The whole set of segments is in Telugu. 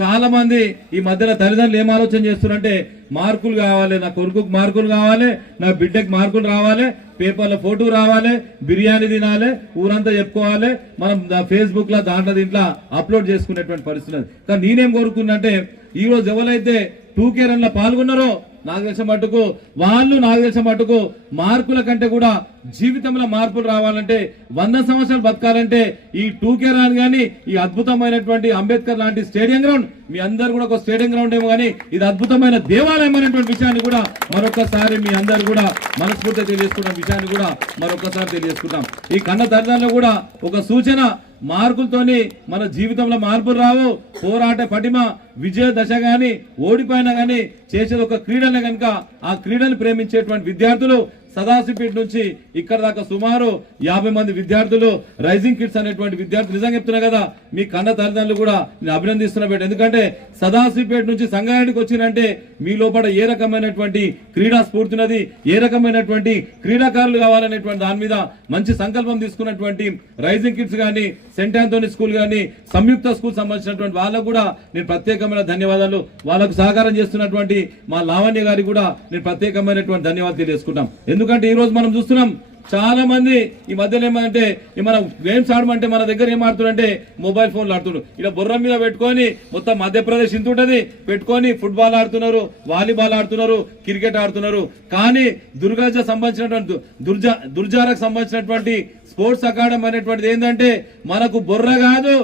చాలా మంది ఈ మధ్యన తల్లిదండ్రులు ఏం ఆలోచన చేస్తున్నారంటే మార్కులు కావాలి నా కొడుకుకు మార్కులు కావాలి నా బిడ్డకి మార్కులు రావాలి పేపర్లో ఫోటో రావాలి బిర్యానీ తినాలి ఊరంతా చెప్పుకోవాలి మనం ఫేస్బుక్లో దాంట్లో దీంట్లో అప్లోడ్ చేసుకునేటువంటి పరిస్థితి కానీ నేనేం కోరుకున్నా అంటే ఈరోజు ఎవరైతే టూ కే రన్లో పాల్గొన్నారో నాకు తెలిసిన మట్టుకు వాళ్ళు నాకు తెలిసిన మట్టుకు మార్కుల కంటే కూడా జీవితంలో మార్పులు రావాలంటే వంద సంవత్సరాలు బతకాలంటే ఈ టూ కే కానీ ఈ అద్భుతమైనటువంటి అంబేద్కర్ లాంటి స్టేడియం గ్రౌండ్ మీ అందరు కూడా ఒక స్టేడియం గ్రౌండ్ ఏమో కానీ ఇది అద్భుతమైన దేవాలయం అనేటువంటి విషయాన్ని కూడా మరొకసారి మీ అందరు కూడా మనస్ఫూర్తిగా తెలియజేసుకున్న విషయాన్ని కూడా మరొకసారి తెలియజేసుకుంటాం. ఈ కన్న తల్లిదండ్రులు కూడా ఒక సూచన మార్కులతోని మన జీవితంలో మార్పులు రావు. పోరాట పటిమ విజయ దశ గాని ఓడిపోయినా గాని చేసేది ఒక క్రీడనే కనుక ఆ క్రీడను ప్రేమించేటువంటి విద్యార్థులు సదాశివపేట నుంచి ఇక్కడ దాకా సుమారు యాభై మంది విద్యార్థులు రైజింగ్ కిడ్స్ అనేటువంటి విద్యార్థులు నిజంగా చెప్తున్నా కదా మీ కన్న తల్లిదండ్రులు కూడా నేను అభినందిస్తున్నా బిడ్డ ఎందుకంటే సదాశివపేట నుంచి సంగారెడ్డికి వచ్చినంటే మీ లోపల ఏ రకమైనటువంటి క్రీడా స్ఫూర్తి ఉన్నది ఏ రకమైనటువంటి క్రీడాకారులు కావాలనేటువంటి దాని మీద మంచి సంకల్పం తీసుకున్నటువంటి రైజింగ్ కిడ్స్ కానీ సెంట్ ఆంథోనీ స్కూల్ కానీ సంయుక్త స్కూల్ సంబంధించినటువంటి వాళ్ళకు కూడా నేను ప్రత్యేకమైన ధన్యవాదాలు. వాళ్ళకు సహకారం చేస్తున్నటువంటి మా లావణ్య గారికి కూడా నేను ప్రత్యేకమైనటువంటి ధన్యవాదాలు తెలియజేసుకుంటాం ఎందుకంటే ఈరోజు మనం చూస్తున్నాం చాలా మంది ఈ మధ్యలో ఏమంటే ఈ మనం గేమ్స్ ఆడమంటే మన దగ్గర ఏం ఆడుతున్నారంటే మొబైల్ ఫోన్లు ఆడుతున్నారు ఇలా బుర్ర మీద పెట్టుకొని మొత్తం మధ్యప్రదేశ్ ఇంత ఉంటుంది పెట్టుకొని ఫుట్బాల్ ఆడుతున్నారు వాలీబాల్ ఆడుతున్నారు క్రికెట్ ఆడుతున్నారు. కానీ దుర్గాజ సంబంధించినటువంటి దుర్జా దుర్జారకు సంబంధించినటువంటి స్పోర్ట్స్ అకాడమీ అనేటువంటిది ఏంటంటే మనకు బుర్ర కాదు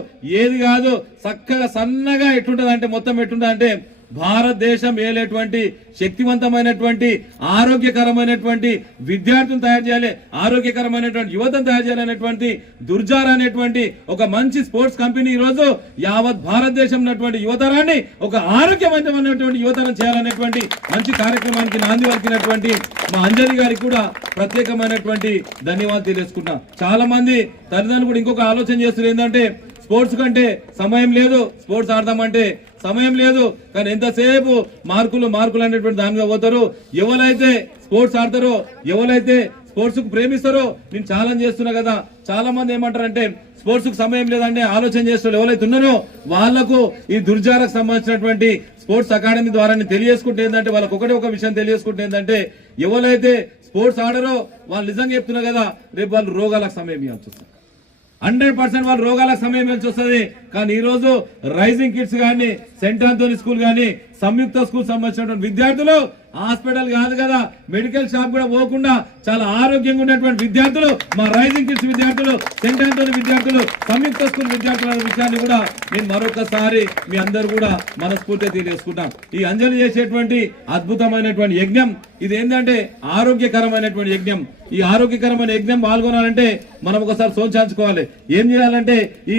ఏది కాదు చక్కగా సన్నగా ఎట్లుంటది అంటే మొత్తం ఎట్లుంటది అంటే భారతదేశం ఏలేటువంటి శక్తివంతమైనటువంటి ఆరోగ్యకరమైనటువంటి విద్యార్థులను తయారు చేయాలి ఆరోగ్యకరమైనటువంటి యువతను తయారు చేయాలనేటువంటి దుర్జార్ అనేటువంటి ఒక మంచి స్పోర్ట్స్ కంపెనీ ఈరోజు రోజు యావత్ భారతదేశం ఉన్నటువంటి యువతరాన్ని ఒక ఆరోగ్యవంతమైనటువంటి యువతరం చేయాలనేటువంటి మంచి కార్యక్రమానికి నాంది వలికినటువంటి మా అంజలి గారికి కూడా ప్రత్యేకమైనటువంటి ధన్యవాదాలు తెలియజేసుకుంటాం చాలా మంది తల్లిదండ్రులు కూడా ఇంకొక ఆలోచన చేస్తున్నారు ఏంటంటే స్పోర్ట్స్ కంటే సమయం లేదు స్పోర్ట్స్ ఆడదామంటే సమయం లేదు. కానీ ఎంతసేపు మార్కులు మార్కులు అనేటువంటి దాని మీద పోతారు ఎవరైతే స్పోర్ట్స్ ఆడతారో ఎవరైతే స్పోర్ట్స్కు ప్రేమిస్తారో నేను ఛాలెంజ్ చేస్తున్నా కదా. చాలా మంది ఏమంటారంటే స్పోర్ట్స్కు సమయం లేదంటే ఆలోచన చేస్తారు ఎవరైతే ఉన్నారో వాళ్ళకు ఈ దుర్జారకు సంబంధించినటువంటి స్పోర్ట్స్ అకాడమీ ద్వారా తెలియజేసుకుంటే ఏంటంటే వాళ్ళకి ఒకటి ఒక విషయం తెలియజేసుకుంటే ఏంటంటే ఎవరైతే స్పోర్ట్స్ ఆడరో వాళ్ళు నిజంగా చెప్తున్నారు కదా రేపు వాళ్ళు రోగాలకు సమయం ఇవ్వచ్చు హండ్రెడ్ పర్సెంట్ వాళ్ళు రోగాలకు సమయం ఇవ్వాల్సి వస్తుంది కానీ ఈ రోజు రైజింగ్ కిడ్స్ కానీ సెంటర్ ఆంథోనీ స్కూల్ కానీ సంయుక్త స్కూల్ సంబంధించినటువంటి విద్యార్థులు హాస్పిటల్ కాదు కదా మెడికల్ షాప్ కూడా పోకుండా చాలా ఆరోగ్యంగా ఉన్నటువంటి విద్యార్థులు మా రైజింగ్ కిడ్స్ విద్యార్థులు సెంట్ ఆంథోనీ విద్యార్థులు సంయుక్త స్కూల్ విద్యార్థుల విషయాన్ని కూడా నేను మరొకసారి మీ అందరు కూడా మనస్ఫూర్తిగా తెలియజేసుకుంటాం. ఈ అంజలి చేసేటువంటి అద్భుతమైనటువంటి యజ్ఞం ఇది ఏంటంటే ఆరోగ్యకరమైనటువంటి యజ్ఞం. ఈ ఆరోగ్యకరమైన యజ్ఞం పాల్గొనాలంటే మనం ఒకసారి సోచాంచుకోవాలి ఏం చేయాలంటే ఈ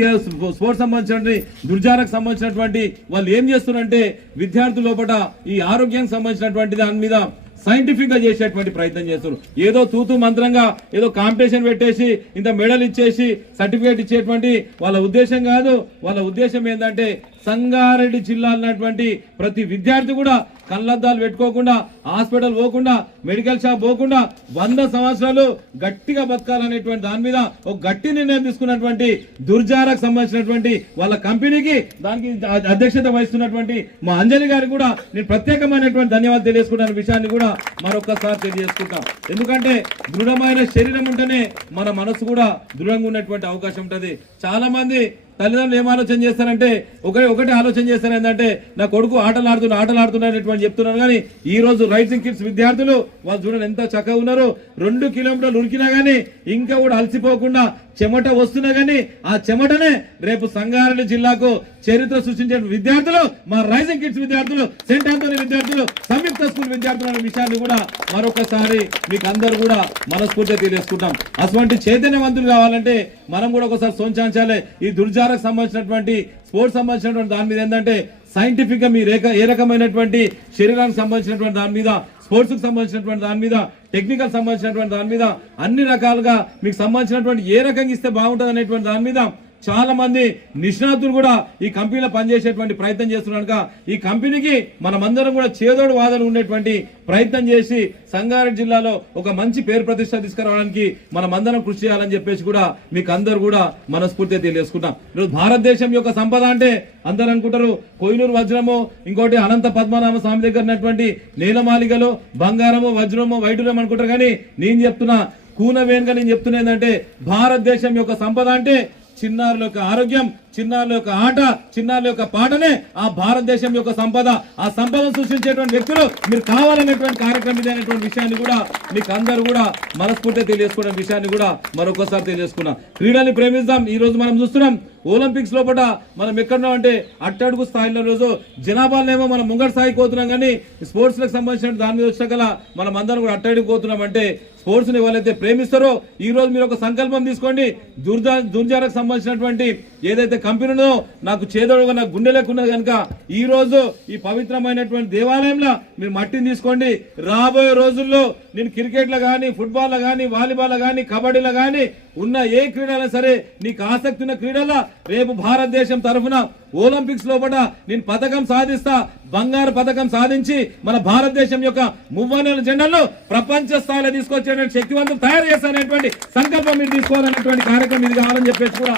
స్పోర్ట్స్ సంబంధించినటువంటి దుర్జారకు సంబంధించినటువంటి వాళ్ళు ఏం చేస్తున్నారంటే విద్యార్థుల లోపల ఈ ఆరోగ్యానికి సంబంధించినటువంటి దాని మీద సైంటిఫిక్గా చేసేటువంటి ప్రయత్నం చేస్తారు ఏదో తూతు మంత్రంగా ఏదో కాంపిటీషన్ పెట్టేసి ఇంత మెడల్ ఇచ్చేసి సర్టిఫికేట్ ఇచ్చేటువంటి వాళ్ళ ఉద్దేశం కాదు. వాళ్ళ ఉద్దేశం ఏంటంటే సంగారెడ్డి జిల్లా అన్నటువంటి ప్రతి విద్యార్థి కూడా కళ్ళద్దాలు పెట్టుకోకుండా హాస్పిటల్ పోకుండా మెడికల్ షాప్ పోకుండా వంద సంవత్సరాలు గట్టిగా బతకాలనేటువంటి దాని మీద ఒక గట్టి నిర్ణయం తీసుకున్నటువంటి దుర్జారకు సంబంధించినటువంటి వాళ్ళ కంపెనీకి దానికి అధ్యక్షత వహిస్తున్నటువంటి మా అంజలి గారికి కూడా నేను ప్రత్యేకమైనటువంటి ధన్యవాదాలు తెలియజేసుకున్న విషయాన్ని కూడా మరొకసారి తెలియజేసుకుంటాం. ఎందుకంటే దృఢమైన శరీరం ఉంటేనే మన మనసు కూడా దృఢంగా ఉన్నటువంటి అవకాశం ఉంటుంది. చాలా మంది తల్లిదండ్రులు ఏం ఆలోచన చేస్తారంటే ఒకటి ఒకటి ఆలోచన చేస్తారు ఏంటంటే నా కొడుకు ఆటలు ఆడుతున్నా ఆటలు ఆడుతున్నటువంటి చెప్తున్నాను కానీ ఈ రోజు రైజింగ్ కిడ్స్ విద్యార్థులు వాళ్ళు చూడండి ఎంత చక్కగా ఉన్నారు. రెండు కిలోమీటర్లు ఉరికినా కానీ ఇంకా కూడా అలసిపోకుండా చెమట వస్తున్నా కానీ ఆ చెమటనే రేపు సంగారెడ్డి జిల్లాకు చరిత్ర సృష్టించే విద్యార్థులు మా రైజింగ్ కిడ్స్ విద్యార్థులు సెంట్ ఆంథోనీ విద్యార్థులు సంయుక్త స్కూల్ విద్యార్థులు అనే విషయాన్ని కూడా మరొకసారి మీకు అందరు కూడా మనస్ఫూర్తిగా తెలియజేసుకుంటాం. అటువంటి చైతన్యవంతులు కావాలంటే మనం కూడా ఒకసారి సోంచాంచాలే. ఈ దుర్జారకు సంబంధించినటువంటి స్పోర్ట్స్ సంబంధించినటువంటి దాని మీద ఏంటంటే సైంటిఫిక్గా మీరు ఏ ఏ రకమైనటువంటి శరీరానికి సంబంధించినటువంటి దాని మీద స్పోర్ట్స్కి సంబంధించినటువంటి దాని మీద టెక్నికల్ సంబంధించినటువంటి దాని మీద అన్ని రకాలుగా మీకు సంబంధించినటువంటి ఏ రకంగా ఇస్తే బాగుంటుంది అనేటువంటి దాని మీద చాలా మంది నిష్ణాతులు కూడా ఈ కంపెనీలో పనిచేసేటువంటి ప్రయత్నం చేస్తున్నాను ఈ కంపెనీకి మనమందరం కూడా చేదోడు వాదన ఉండేటువంటి ప్రయత్నం చేసి సంగారెడ్డి జిల్లాలో ఒక మంచి పేరు ప్రతిష్ట తీసుకురావడానికి మనమందరం కృషి చేయాలని చెప్పేసి కూడా మీకు అందరు కూడా మనస్ఫూర్తిగా తెలియజేసుకుంటాం ఈరోజు భారతదేశం యొక్క సంపద అంటే అందరు అనుకుంటారు కోయినూరు వజ్రము ఇంకోటి అనంత పద్మనాభ స్వామి దగ్గర ఉన్నటువంటి నీలమాలిగలు బంగారము వజ్రము వైఢూర్యం అనుకుంటారు కానీ నేను చెప్తున్నా కూనవేనుగా నేను చెప్తున్నా ఏంటంటే భారతదేశం యొక్క సంపద అంటే చిన్నారుల యొక్క ఆరోగ్యం చిన్నారుల యొక్క ఆట చిన్నారుల యొక్క పాటనే ఆ భారతదేశం యొక్క సంపద. ఆ సంపదను సృష్టించేటువంటి వ్యక్తులు మీరు కావాలనేటువంటి కార్యక్రమం ఇది అనేటువంటి విషయాన్ని కూడా మీకు అందరూ కూడా మనస్ఫూర్తిగా తెలియజేసుకున్న విషయాన్ని కూడా మరొకసారి తెలియజేసుకున్నాం. క్రీడల్ని ప్రేమిస్తాం ఈ రోజు మనం చూస్తున్నాం ఒలింపిక్స్ లోపల మనం ఎక్కడున్నాం అంటే అట్టడుగు స్థాయిలో రోజు జనాభాలేమో మనం ముంగడు స్థాయికి పోతున్నాం కానీ స్పోర్ట్స్లకు సంబంధించిన దాని మీద వచ్చాక మనం అందరం కూడా అట్టడుగు పోతున్నాం అంటే స్పోర్ట్స్ని ఎవరైతే ప్రేమిస్తారో ఈ రోజు మీరు ఒక సంకల్పం తీసుకోండి. దుర్జా దుర్జారకు సంబంధించినటువంటి ఏదైతే కంపెనీలో నాకు చేదోడుగా నాకు గుండె లేకున్నది కనుక ఈ రోజు ఈ పవిత్రమైనటువంటి దేవాలయంలో మీరు మట్టిని తీసుకోండి. రాబోయే రోజుల్లో నేను క్రికెట్లో కానీ ఫుట్బాల్లో కానీ వాలీబాల్లో కానీ కబడ్డీలో కానీ ఉన్న ఏ క్రీడలో సరే నీకు ఆసక్తి ఉన్న క్రీడల్లో రేపు భారతదేశం తరఫున ఒలింపిక్స్ లోపల నేను పథకం సాధిస్తా బంగారు పథకం సాధించి మన భారతదేశం యొక్క మువ్వనెల జెండాను ప్రపంచ స్థాయిలో తీసుకొచ్చేటువంటి శక్తివంతం తయారు చేస్తానటువంటి సంకల్పం మీరు తీసుకోవాలనేటువంటి కార్యక్రమం ఇది కావాలని చెప్పేసి కూడా